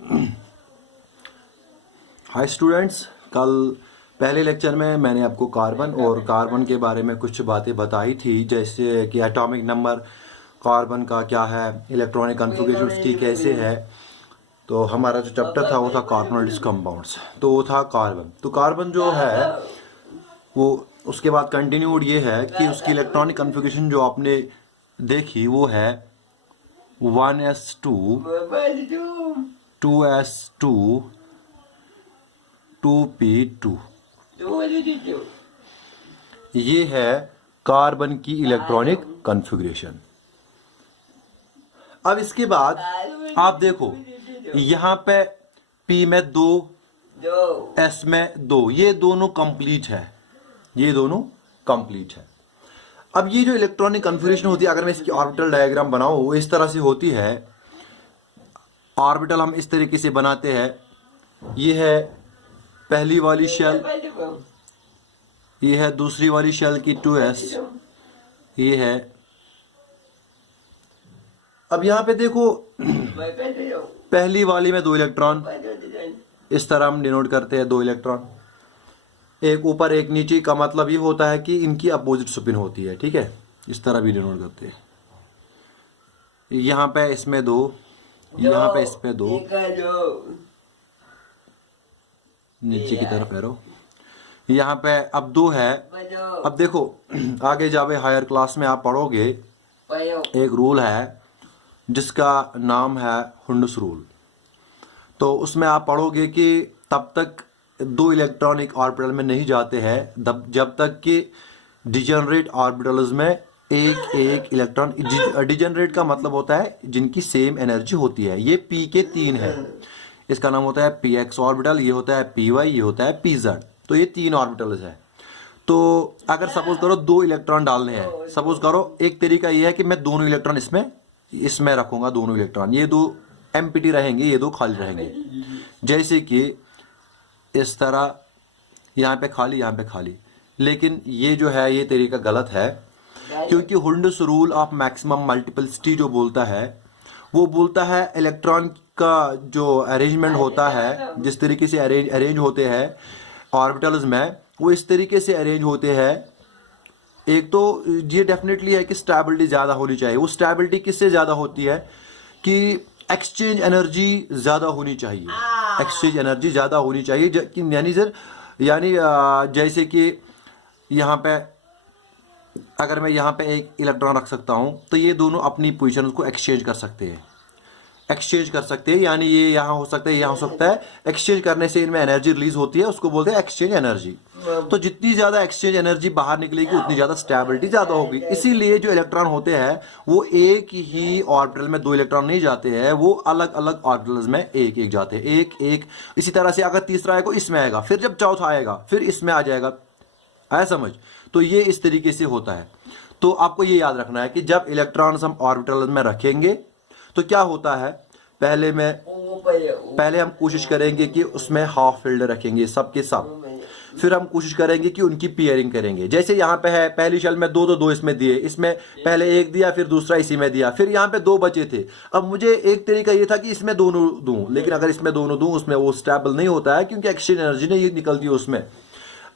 Hi students, कल पहले lecture में मैंने आपको कार्बन और कार्बन के बारे में कुछ बातें बताई थी, जैसे कि एटॉमिक नंबर कार्बन का क्या है, इलेक्ट्रॉनिक कॉन्फ़िगरेशन उसकी कैसे है। तो हमारा जो चैप्टर था वो था कार्बोनेटेड कंपाउंड्स, तो वो था कार्बन। तो कार्बन जो है वो उसके बाद कंटिन्यूड ये है कि उसकी इलेक्ट्रॉनिक कॉन्फ़िगरेशन जो आपने देखी वो है 1s2 2s2 2p2। ये है कार्बन की इलेक्ट्रॉनिक कॉन्फ़िगरेशन। अब इसके बाद आप देखो, यहाँ पे p में 2, s में 2, ये दोनों कंप्लीट है, ये दोनों कंप्लीट है। अब ये जो इलेक्ट्रॉनिक कॉन्फ़िगरेशन होती है, अगर मैं इसकी ऑर्बिटल डायग्राम बनाऊं, वो इस तरह से होती है। ऑर्बिटल हम इस तरीके से बनाते हैं। ये है पहली वाली शेल, ये है दूसरी वाली शेल की 2s, ये है। अब यहाँ पे देखो, पहली वाली में 2 इलेक्ट्रॉन, इस तरह हम डिनोट करते हैं 2 इलेक्ट्रॉन, एक ऊपर एक नीचे। का मतलब ये होता है कि इनकी अपोजिट स्पिन होती है, ठीक है। इस तरह भी डिनोट करते हैं। यहाँ पे इसमें 2, यहाँ पे इसमें 2, नीचे की तरफ एरो, यहाँ पे अब 2 है। अब देखो, आगे जावे हायर क्लास में आप पढ़ोगे, एक रूल है जिसका नाम है हुंडस रूल। तो उसमें आप पढ़ोगे कि तब तक 2 इलेक्ट्रॉन एक ऑर्बिटल में नहीं जाते हैं जब तक कि डिजेनरेट ऑर्बिटल्स में एक इलेक्ट्रॉन। डिजेनरेट का मतलब होता है जिनकी सेम एनर्जी होती है। ये p के 3 है, इसका नाम होता है px ऑर्बिटल, ये होता है py, ये होता है pz। तो ये 3 ऑर्बिटल्स है। तो अगर सपोज करो 2 इलेक्ट्रॉन डालने हैं, सपोज करो, एक तरीका ये है कि मैं दोनों इलेक्ट्रॉन इसमें रखूंगा, दोनों इलेक्ट्रॉन, ये 2 एम्प्टी रहेंगे, ये 2 खाली रहेंगे। जैसे कि इस तरह, यहाँ पे खाली, यहाँ पे खाली। लेकिन ये जो है ये तरीका गलत है, क्योंकि हुंडस रूल ऑफ मैक्सिमम मल्टीपलिसिटी जो बोलता है, वो बोलता है इलेक्ट्रॉन का जो अरेंजमेंट होता है, जिस तरीके से अरेंज होते हैं ऑर्बिटल्स में, वो इस तरीके से अरेंज होते हैं। एक तो ये डेफिनेटली है कि स्टेबिलिटी ज़्यादा होनी चाहिए। वो स्टेबिलिटी किससे ज़्यादा होती है कि एक्सचेंज एनर्जी ज़्यादा होनी चाहिए, एक्सचेंज एनर्जी ज़्यादा होनी चाहिए। यानी जैसे कि यहाँ पे अगर मैं यहाँ पे एक इलेक्ट्रॉन रख सकता हूँ, तो ये दोनों अपनी पोजीशन को एक्सचेंज कर सकते हैं, यानी ये यहाँ हो सकता है, यहाँ हो सकता है। एक्सचेंज करने से इनमें एनर्जी रिलीज होती है, उसको बोलते हैं एक्सचेंज एनर्जी। तो जितनी ज़्यादा एक्सचेंज एनर्जी बाहर निकलेगी, उतनी ज़्यादा स्टेबिलिटी ज़्यादा होगी। इसीलिए जो इलेक्ट्रॉन होते हैं वो एक ही ऑर्बिटल में 2 इलेक्ट्रॉन नहीं जाते हैं, वो अलग अलग ऑर्बिटल्स में एक एक जाते हैं, एक। इसी तरह से अगर तीसरा आएगा इसमें आएगा, फिर जब चौथा आएगा फिर इसमें आ जाएगा, आया समझ। तो ये इस तरीके से होता है। तो आपको ये याद रखना है कि जब इलेक्ट्रॉन्स हम ऑर्बिटल में रखेंगे तो क्या होता है, पहले हम कोशिश करेंगे कि उसमें हाफ फील्ड रखेंगे सब के सब। फिर हम कोशिश करेंगे कि उनकी पेयरिंग करेंगे। जैसे यहाँ पे है, पहली शेल में 2 तो 2 इसमें दिए, इसमें पहले 1 दिया, फिर दूसरा इसी में दिया, फिर यहाँ पे 2 बचे थे। अब मुझे एक तरीका ये था कि इसमें दोनों दूं, लेकिन अगर इसमें दोनों दूं उसमें वो स्टेबल नहीं होता है, क्योंकि एक्सचेंज एनर्जी नहीं निकलती है उसमें।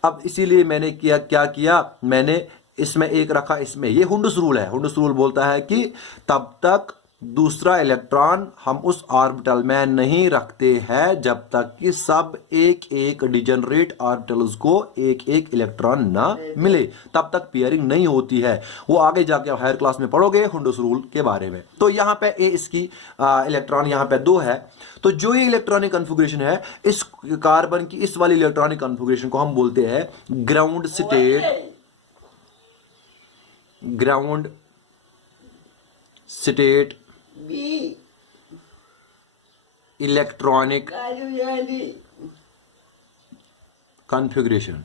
अब इसीलिए मैंने क्या किया, मैंने इसमें 1 रखा, इसमें। ये हुंडस रूल है। हुंडस रूल बोलता है कि तब तक दूसरा इलेक्ट्रॉन हम उस ऑर्बिटल में नहीं रखते हैं जब तक कि सब एक डिजेनरेट ऑर्बिटल्स को एक इलेक्ट्रॉन ना मिले, तब तक पेयरिंग नहीं होती है। वो आगे जाके हायर क्लास में पढ़ोगे हुंडस रूल के बारे में। तो यहाँ पे इसकी इलेक्ट्रॉन यहाँ पे 2 है। तो जो ये इलेक्ट्रॉनिक कॉन्फ़िगरेशन है, इस कार्बन की इस वाली इलेक्ट्रॉनिक कॉन्फ़िगरेशन को हम बोलते हैं ground state electronic configuration.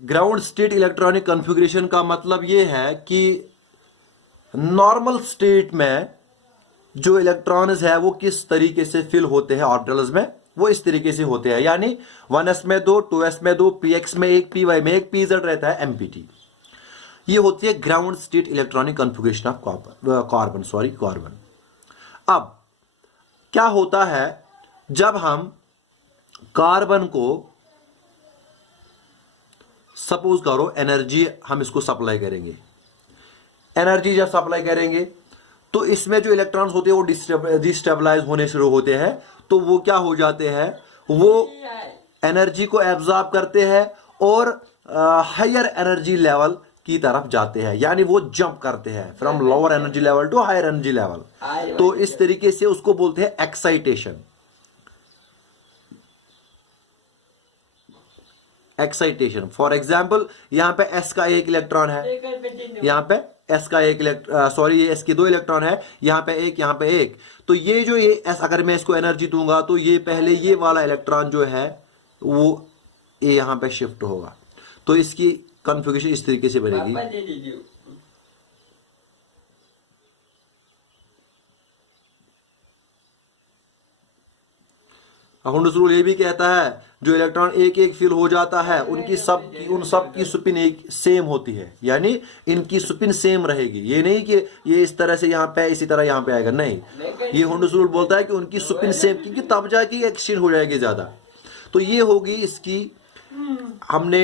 Ground state electronic configuration का मतलब यह है कि नॉर्मल स्टेट में जो इलेक्ट्रॉन्स है वो किस तरीके से फिल होते हैं ऑर्बिटल्स में, वो इस तरीके से होते हैं। यानी 1s में 2, 2s में 2, px में 1, py में 1, pz रहता है एमपीटी। ये होती है ground state electronic configuration of carbon. अब क्या होता है, जब हम कार्बन को सपोज करो एनर्जी हम इसको सप्लाई करेंगे, एनर्जी जब सप्लाई करेंगे तो इसमें जो इलेक्ट्रॉन्स होते हैं वो डिस्टेबलाइज होने शुरू होते हैं, तो वो क्या हो जाते हैं, वो एनर्जी को एब्जॉर्ब करते हैं और हायर एनर्जी लेवल की तरफ जाते हैं, यानी वो जंप करते हैं from lower energy level to higher energy level. तो इस तरीके से उसको बोलते हैं एक्साइटेशन। एक्साइटेशन फॉर एग्जाम्पल यहां पे एस का एक इलेक्ट्रॉन है, यहां पे एस का एक सॉरी ये एस के 2 इलेक्ट्रॉन है, यहां पे एक, यहां पे एक। तो ये जो ये एस, अगर मैं इसको एनर्जी दूंगा तो ये पहले ये वाला इलेक्ट्रॉन जो है वो ये यहां पे शिफ्ट होगा, तो इसकी कॉन्फ़िगरेशन इस तरीके से बनेगी। हुंडस रूल ये भी कहता है जो इलेक्ट्रॉन एक एक फिल हो जाता है उन सब की स्पिन एक सेम होती है, यानी इनकी स्पिन सेम रहेगी। ये नहीं कि ये इस तरह से यहाँ पे इसी तरह यहाँ पे आएगा, नहीं, ये हुंडस रूल बोलता है कि उनकी स्पिन सेम, क्योंकि तब जाके एक्सचेंज हो जाएगी ज्यादा। तो ये होगी इसकी, हमने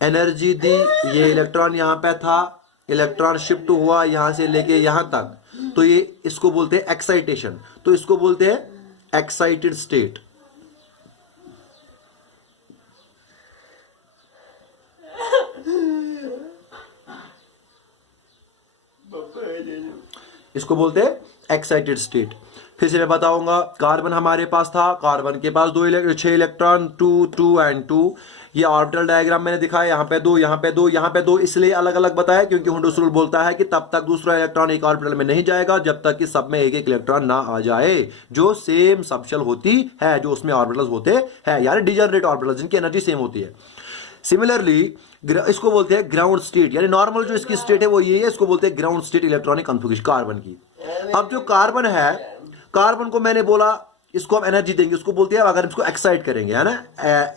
एनर्जी दी, ये इलेक्ट्रॉन यहाँ पे था, इलेक्ट्रॉन शिफ्ट हुआ यहां से लेके यहां तक, तो ये इसको बोलते हैं एक्साइटेशन। तो इसको बोलते हैं एक्साइटेड स्टेट। इसको बोलते हैं एक्साइटेड स्टेट। फिर से मैं बताऊंगा, कार्बन हमारे पास था, कार्बन के पास 6 इलेक्ट्रॉन, 2 2 एंड 2। ये ऑर्बिटल डायग्राम मैंने दिखाया, यहाँ पे 2, यहाँ पे 2, यहाँ पे 2, इसलिए अलग अलग बताया क्योंकि हुंडस रूल बोलता है कि तब तक दूसरा इलेक्ट्रॉन एक ऑर्बिटल में नहीं जाएगा जब तक कि सब में एक एक इलेक्ट्रॉन ना आ जाए जो सेम सबशेल होती है, जो उसमें ऑर्बिटल्स होते हैं, यानी डिजनरेट ऑर्बिटल्स जिनकी एनर्जी सेम होती है। सिमिलरली इसको बोलते हैं ग्राउंड स्टेट, यानी नॉर्मल जो इसकी स्टेट है वो ये है, इसको बोलते हैं ground state electronic configuration carbon की। अब जो कार्बन है, कार्बन को मैंने बोला इसको हम एनर्जी देंगे, उसको बोलते हैं अगर इसको एक्साइट करेंगे, है ना,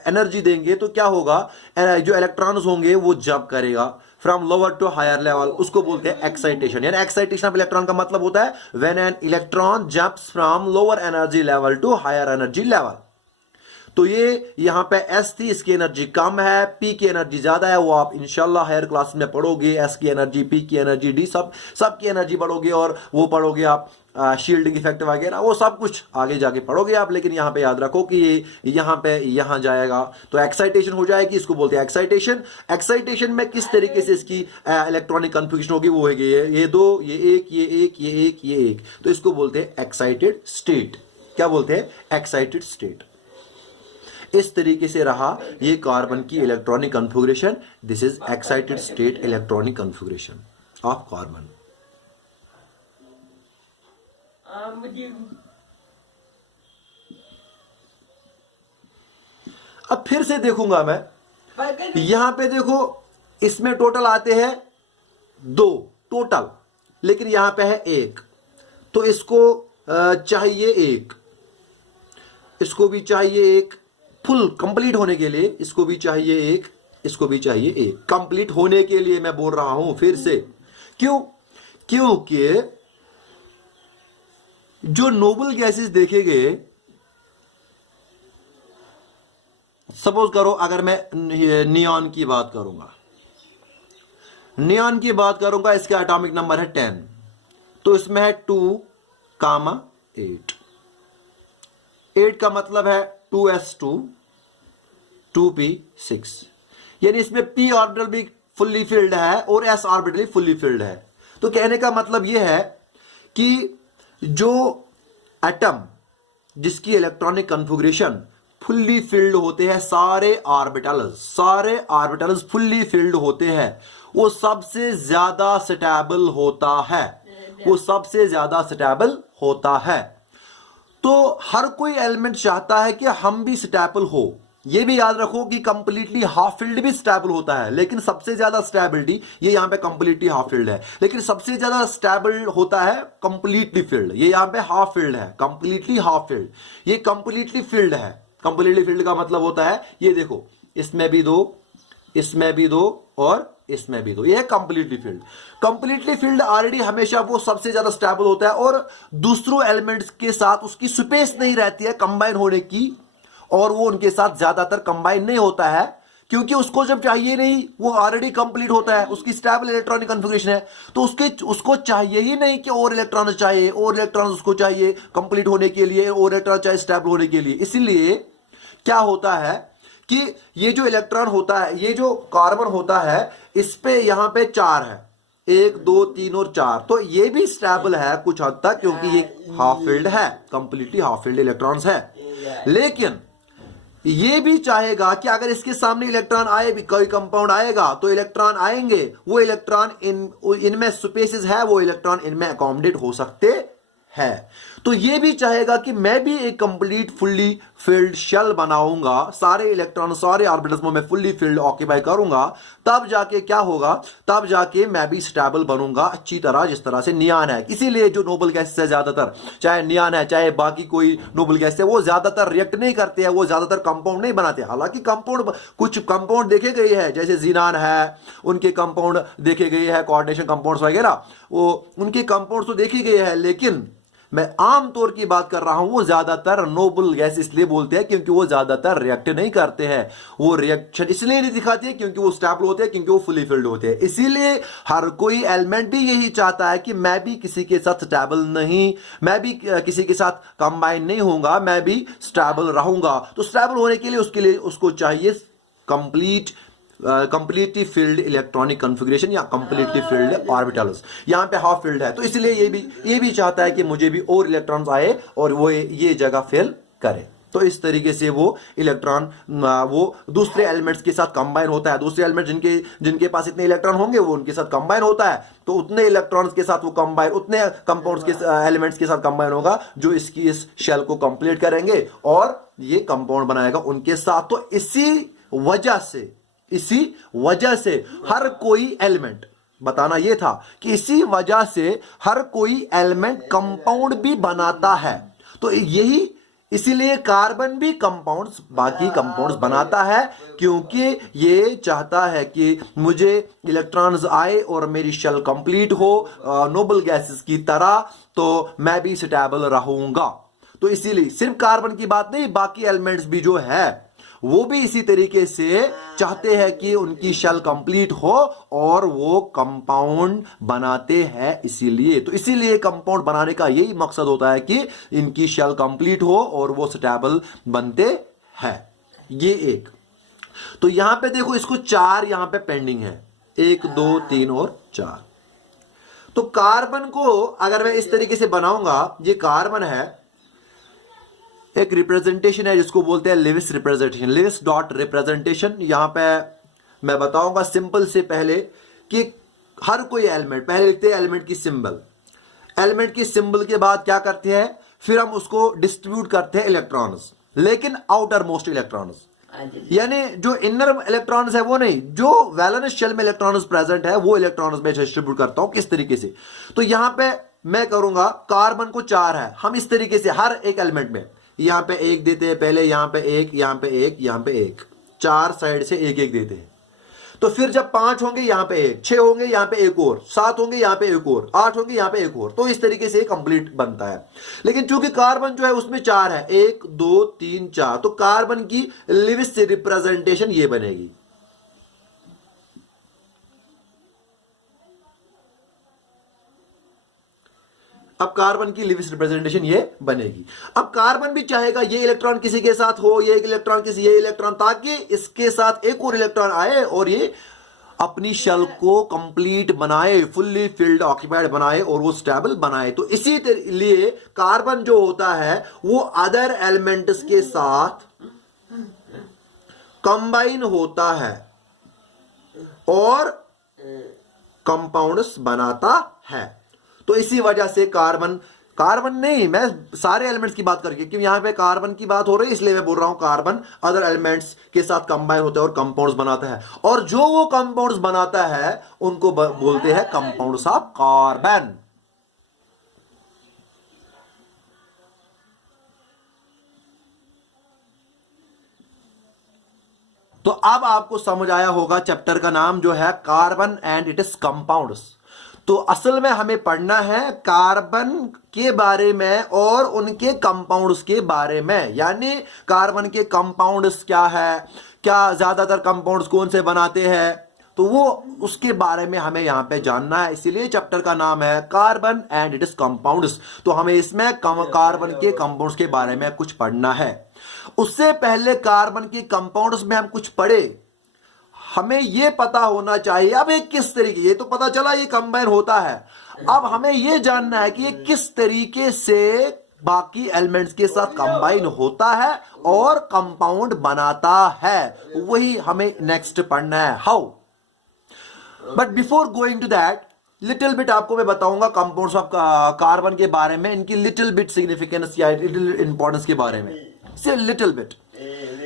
एनर्जी देंगे तो क्या होगा, जो इलेक्ट्रॉन्स होंगे वो जंप करेगा from lower to higher level, उसको बोलते हैं एक्साइटेशन। यानी एक्साइटेशन ऑफ इलेक्ट्रॉन का मतलब होता है when an electron jumps from lower energy level to higher energy level. तो ये यहां पे S थी, इसकी एनर्जी कम है, P की एनर्जी ज्यादा है, वो आप इंशाल्लाह हायर क्लास में पढ़ोगे, S की एनर्जी, P की एनर्जी, D सब की एनर्जी पढ़ोगे, और वो पढ़ोगे आप शील्डिंग इफेक्ट वगैरह, वो सब कुछ आगे जाके पढ़ोगे आप। लेकिन यहां पे याद रखो कि ये यहां पे यहां जाएगा तो एक्साइटेशन हो जाएगी, इसको बोलते हैं एक्साइटेशन। एक्साइटेशन में किस तरीके से इसकी इलेक्ट्रॉनिक कन्फ्यूजन होगी, वो होगी ये 2, ये 1, ये 1, ये 1, ये 1, तो इसको बोलते हैं एक्साइटेड स्टेट। क्या बोलते हैं? Excited state. इस तरीके से रहा ये कार्बन की electronic configuration. This is excited state electronic configuration of carbon. अब फिर से देखूंगा मैं, यहां पे देखो इसमें टोटल आते हैं 2 टोटल, लेकिन यहां पे है 1, तो इसको चाहिए 1, इसको भी चाहिए 1 फुल कंप्लीट होने के लिए, इसको भी चाहिए 1, इसको भी चाहिए 1 कंप्लीट होने के लिए। मैं बोल रहा हूं फिर से, क्यों? क्योंकि जो नोबल गैसेस देखे गए, सपोज करो अगर मैं नियॉन की बात करूंगा, नियॉन की बात करूंगा, इसका एटॉमिक नंबर है 10, तो इसमें है 2,8। 8 का मतलब है 2s2 2p6, यानी इसमें p ऑर्बिटल भी फुल्ली फिल्ड है और s ऑर्बिटल भी फुल्ली फिल्ड है। तो कहने का मतलब यह है कि जो एटम जिसकी इलेक्ट्रॉनिक कॉन्फ़िगरेशन फुल्ली फिल्ड होते हैं, सारे ऑर्बिटल्स फुल्ली फिल्ड होते हैं, वो सबसे ज्यादा स्टेबल होता है, वो सबसे ज्यादा स्टेबल होता है। तो हर कोई एलिमेंट चाहता है कि हम भी स्टेबल हो। ये भी याद रखो कि कंप्लीटली हाफ फिल्ड भी स्टेबल होता है, लेकिन सबसे ज्यादा स्टेबिलिटी, ये यहां पे कंप्लीटली हाफ फिल्ड है, लेकिन सबसे ज्यादा स्टेबल होता है कंप्लीटली फिल्ड। ये यहां पे हाफ फिल्ड है, कंप्लीटली हाफ फिल्ड, ये कंप्लीटली फिल्ड है। कंप्लीटली फिल्ड का मतलब होता है, ये देखो इसमें भी 2, इसमें भी 2 और इसमें भी दो। ये completely filled. Completely filled already हमेशा वो सबसे ज्यादा स्टेबल होता है और दूसरों एलिमेंट्स के साथ उसकी स्पेस नहीं रहती है कंबाइन होने की, और वो उनके साथ ज्यादातर कंबाइन नहीं होता है क्योंकि उसको जब चाहिए नहीं, वो ऑलरेडी कंप्लीट होता है, उसकी स्टेबल इलेक्ट्रॉनिक कन्फिगरेशन है, तो उसको चाहिए ही नहीं कि और इलेक्ट्रॉन चाहिए, और इलेक्ट्रॉन उसको चाहिए कंप्लीट होने के लिए, और इलेक्ट्रॉन चाहिए स्टेबल होने के लिए। इसीलिए क्या होता है कि ये जो इलेक्ट्रॉन होता है, ये जो कार्बन होता है, इस पे यहां पे 4 है, 1 2 3 और 4, तो ये भी स्टेबल है कुछ हद तक क्योंकि ये हाफ फील्ड है, कंप्लीटली हाफ फील्ड इलेक्ट्रॉन्स है। लेकिन ये भी चाहेगा कि अगर इसके सामने इलेक्ट्रॉन आए, भी कोई कंपाउंड आएगा तो इलेक्ट्रॉन आएंगे, वो इलेक्ट्रॉन इनमें स्पेसेस है, वो इलेक्ट्रॉन इनमें अकोमोडेट हो सकते है। तो ये भी चाहेगा कि मैं भी एक कंप्लीट फुल्ली फिल्ड शेल बनाऊंगा, सारे इलेक्ट्रॉन सारे ऑर्बिटल्स में मैं फुल्ली फिल्ड ऑक्यूपाई करूंगा, तब जाके क्या होगा, तब जाके मैं भी स्टेबल बनूंगा अच्छी तरह, जिस तरह से नियान है। इसीलिए जो नोबल गैस है ज्यादातर, चाहे नियान है चाहे बाकी कोई नोबल गैस है, वो ज्यादातर रिएक्ट नहीं करते हैं, वो ज्यादातर कंपाउंड नहीं बनाते। हालांकि कंपाउंड, कुछ कंपाउंड देखे गए हैं, जैसे जीनान है, उनके कंपाउंड देखे गए हैं, कोऑर्डिनेशन कंपाउंड्स वगैरह, वो उनके कंपाउंड्स तो देखे गए हैं, लेकिन मैं आमतौर की बात कर रहा हूं, वो ज्यादातर नोबल गैस इसलिए बोलते हैं क्योंकि वो ज्यादातर रिएक्ट नहीं करते हैं, वो रिएक्शन इसलिए नहीं दिखाते हैं क्योंकि वो स्टेबल होते हैं, क्योंकि वो फुली फिल्ड होते हैं। इसीलिए हर कोई एलिमेंट भी यही चाहता है कि मैं भी किसी के साथ स्टेबल नहीं, मैं भी किसी के साथ कंबाइन नहीं होऊंगा, मैं भी स्टेबल रहूंगा। तो स्टेबल होने के लिए उसको चाहिए कंप्लीटली फिल्ड इलेक्ट्रॉनिक कॉन्फ़िगरेशन या कंप्लीटली फिल्ड ऑर्बिटल्स। यहां पे हाफ फिल्ड है, तो इसलिए ये भी चाहता है कि मुझे भी और इलेक्ट्रॉन्स आए और वो ये जगह फिल करे। तो इस तरीके से वो इलेक्ट्रॉन वो दूसरे एलिमेंट्स के साथ कंबाइन होता है। दूसरे एलिमेंट जिनके पास इतने इलेक्ट्रॉन होंगे वो उनके साथ कंबाइन होता है, तो उतने इलेक्ट्रॉन्स के साथ वो कंबाइन, उतने कंपाउंड्स के एलिमेंट्स के साथ कंबाइन होगा जो इस शेल को कंप्लीट करेंगे और ये कंपाउंड बनाएगा उनके साथ। तो इसी वजह से हर कोई एलिमेंट, बताना यह था कि इसी वजह से हर कोई एलिमेंट कंपाउंड भी बनाता है। तो यही इसीलिए कार्बन भी कंपाउंड्स, बाकी कंपाउंड्स बनाता है, क्योंकि ये चाहता है कि मुझे इलेक्ट्रॉन्स आए और मेरी शेल कंप्लीट हो नोबल गैसेस की तरह, तो मैं भी स्टेबल रहूंगा। तो इसीलिए सिर्फ कार्बन की बात नहीं, बाकी एलिमेंट्स भी जो है वो भी इसी तरीके से चाहते हैं कि उनकी शेल कंप्लीट हो और वो कंपाउंड बनाते हैं। इसीलिए कंपाउंड बनाने का यही मकसद होता है कि इनकी शेल कंप्लीट हो और वो स्टेबल बनते हैं। ये एक। तो यहां पे देखो, इसको 4 यहां पे पेंडिंग है, 1 2 3 और 4। तो कार्बन को अगर मैं इस तरीके से बनाऊंगा, ये कार्बन है, एक रिप्रेजेंटेशन है जिसको बोलते हैं Lewis representation, Lewis dot representation. यहां पे मैं बताऊंगा सिंपल से पहले कि हर कोई एलिमेंट, पहले लिखते हैं एलिमेंट की सिंबल, एलिमेंट की सिंबल के बाद क्या करते हैं, फिर हम उसको डिस्ट्रीब्यूट करते हैं इलेक्ट्रॉन्स, लेकिन आउटर मोस्ट इलेक्ट्रॉन्स, यानी जो इनर इलेक्ट्रॉन्स है वो नहीं, जो वैलेंस शेल में इलेक्ट्रॉन्स प्रेजेंट है वो इलेक्ट्रॉन्स में डिस्ट्रीब्यूट करता हूं। किस तरीके से, तो यहां पे मैं करूंगा, कार्बन को 4 है, हम इस तरीके से हर एक एलिमेंट में यहां पे 1 देते हैं, पहले यहां पे 1, यहां पे 1, यहां पे 1, 4 साइड से 1 1 देते हैं। तो फिर जब 5 होंगे यहां पे 1, 6 होंगे यहां पे 1 और, 7 होंगे यहां पे 1 और, 8 होंगे यहां पे 1 और, तो इस तरीके से कंप्लीट बनता है। लेकिन चूंकि कार्बन जो है उसमें 4 है, 1 2 3 4, तो कार्बन की लिविस रिप्रेजेंटेशन ये बनेगी। अब कार्बन की लिविस रिप्रेजेंटेशन ये बनेगी। अब कार्बन भी चाहेगा ये इलेक्ट्रॉन किसी के साथ हो, ये इलेक्ट्रॉन किसी, ये इलेक्ट्रॉन, ताकि इसके साथ एक और इलेक्ट्रॉन आए और ये अपनी शेल को कंप्लीट बनाए, फुल्ली फिल्ड ऑक्यूपाइड बनाए और वो स्टेबल बनाए। तो इसी लिए कार्बन जो होता है वो अदर एलिमेंट्स के साथ कंबाइन होता है और कंपाउंड्स बनाता है। तो इसी वजह से कार्बन नहीं, मैं सारे एलिमेंट्स की बात करके, क्योंकि यहां पे कार्बन की बात हो रही है इसलिए मैं बोल रहा हूं कार्बन अदर एलिमेंट्स के साथ कंबाइन होता है और कंपाउंड्स बनाता है, और जो वो कंपाउंड्स बनाता है उनको बोलते हैं कंपाउंड्स ऑफ कार्बन। तो अब आपको समझ आया होगा चैप्टर का नाम जो है carbon and it is compounds. तो असल में हमें पढ़ना है कार्बन के बारे में और उनके कंपाउंड्स के बारे में, यानी कार्बन के कंपाउंड्स क्या है, क्या ज्यादातर कंपाउंड्स कौन से बनाते हैं, तो वो उसके बारे में हमें यहां पे जानना है। इसीलिए चैप्टर का नाम है carbon and it is compounds. तो हमें इसमें कार्बन के कंपाउंड्स के बारे में कुछ पढ़ना है। उससे पहले कार्बन के कंपाउंड्स में हम कुछ पढ़े, हमें यह पता होना चाहिए अब ये किस तरीके, ये तो पता चला ये कंबाइन होता है, अब हमें यह जानना है कि ये किस तरीके से बाकी एलिमेंट्स के साथ कंबाइन होता है और कंपाउंड बनाता है, वही हमें नेक्स्ट पढ़ना है, how. But before going to that little bit आपको मैं बताऊंगा कंपाउंड्स ऑफ कार्बन के बारे में, इनकी लिटिल बिट सिग्निफिकेंस या लिटिल इंपॉर्टेंस के बारे में, सिर्फ लिटिल बिट।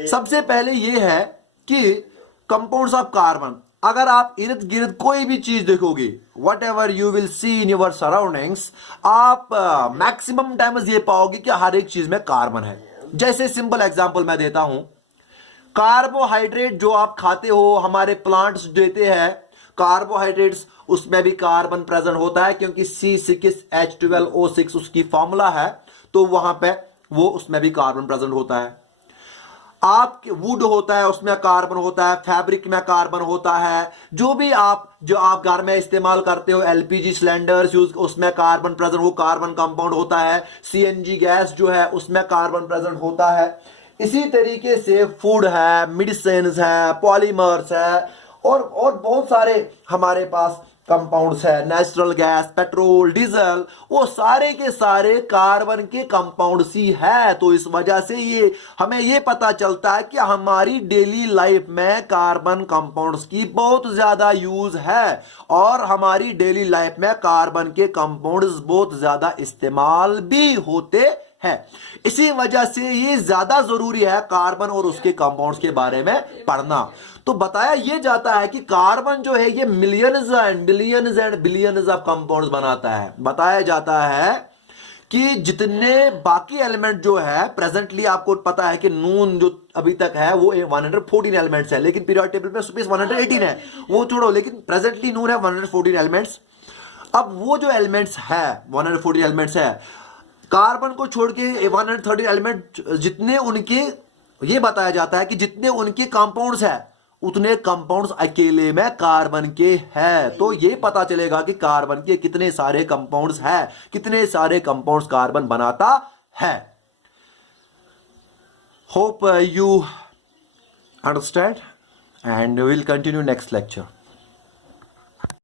सबसे पहले यह है कि कंपाउंड्स ऑफ कार्बन, अगर आप इर्द गिर्द कोई भी चीज देखोगे, what ever you will see in your surroundings, आप मैक्सिमम टाइम्स ये पाओगे कि हर एक चीज में कार्बन है। जैसे सिंपल एग्जांपल मैं देता हूं, कार्बोहाइड्रेट जो आप खाते हो, हमारे प्लांट्स देते हैं कार्बोहाइड्रेट्स, उसमें भी कार्बन प्रेजेंट होता है क्योंकि C6H12O6 उसकी फॉर्मूला है, तो वहां पे वो उसमें भी कार्बन प्रेजेंट होता है। आप वुड होता है उसमें कार्बन होता है, फैब्रिक में कार्बन होता है, जो भी जो आप घर में इस्तेमाल करते हो, एलपीजी सिलेंडर्स यूज, उसमें कार्बन प्रेजेंट, वो कार्बन कंपाउंड होता है। सीएनजी गैस जो है उसमें कार्बन प्रेजेंट होता है। इसी तरीके से फूड है, मेडिसिन है, पॉलीमर्स है, और बहुत सारे हमारे पास कंपाउंड्स है, नेचुरल गैस, पेट्रोल, डीजल, वो सारे के सारे कार्बन के कंपाउंड्स ही है। तो इस वजह से ये हमें ये पता चलता है कि हमारी डेली लाइफ में कार्बन कंपाउंड्स की बहुत ज्यादा यूज है और हमारी डेली लाइफ में कार्बन के कंपाउंड्स बहुत ज्यादा इस्तेमाल भी होते हैं। इसी वजह से ये ज्यादा जरूरी है कार्बन और उसके कंपाउंड्स के बारे में पढ़ना। तो बताया यह जाता है कि कार्बन जो है ये millions and billions of compounds बनाता है। बताया जाता है कि जितने बाकी एलिमेंट जो है प्रेजेंटली, आपको पता है कि नून जो अभी तक है वो 114 एलिमेंट्स है, लेकिन पीरियोडिक टेबल में स्पेस 118 है, वो छोड़ो, लेकिन प्रेजेंटली नून है 114 एलिमेंट्स। अब वो जो एलिमेंट्स है 114 एलिमेंट्स है, कार्बन को छोड़ के 130 एलिमेंट जितने उनके, ये बताया जाता है कि जितने उनके कंपाउंड्स है उतने कंपाउंड्स अकेले में कार्बन के हैं। तो ये पता चलेगा कि कार्बन के कितने सारे कंपाउंड्स हैं, कितने सारे कंपाउंड्स कार्बन बनाता है। Hope you understand and will continue next lecture.